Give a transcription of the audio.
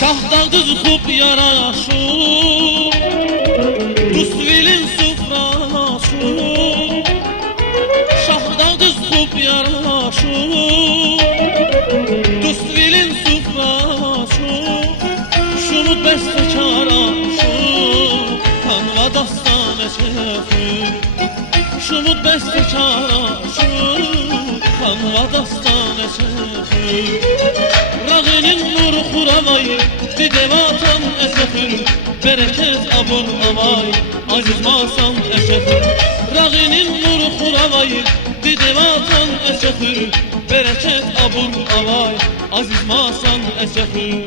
Şahdağdız xub yaraşır, Dusvilin sufraşır. Şahdağdız xub yaraşır, Dusvilin sufraşır. Şunu bəstəkara şur, Tanva dastan eşefir. Şunu bəstəkara şur, Tanva dastan eşefir. Rağinin nuru xuravayı, Didevatan eşefir. Bereket abun avay, Aziz masan eşefir. Rağinin nuru xuravayı, Didevatan eşefir. Bereket abun avay, Aziz masan eşefir.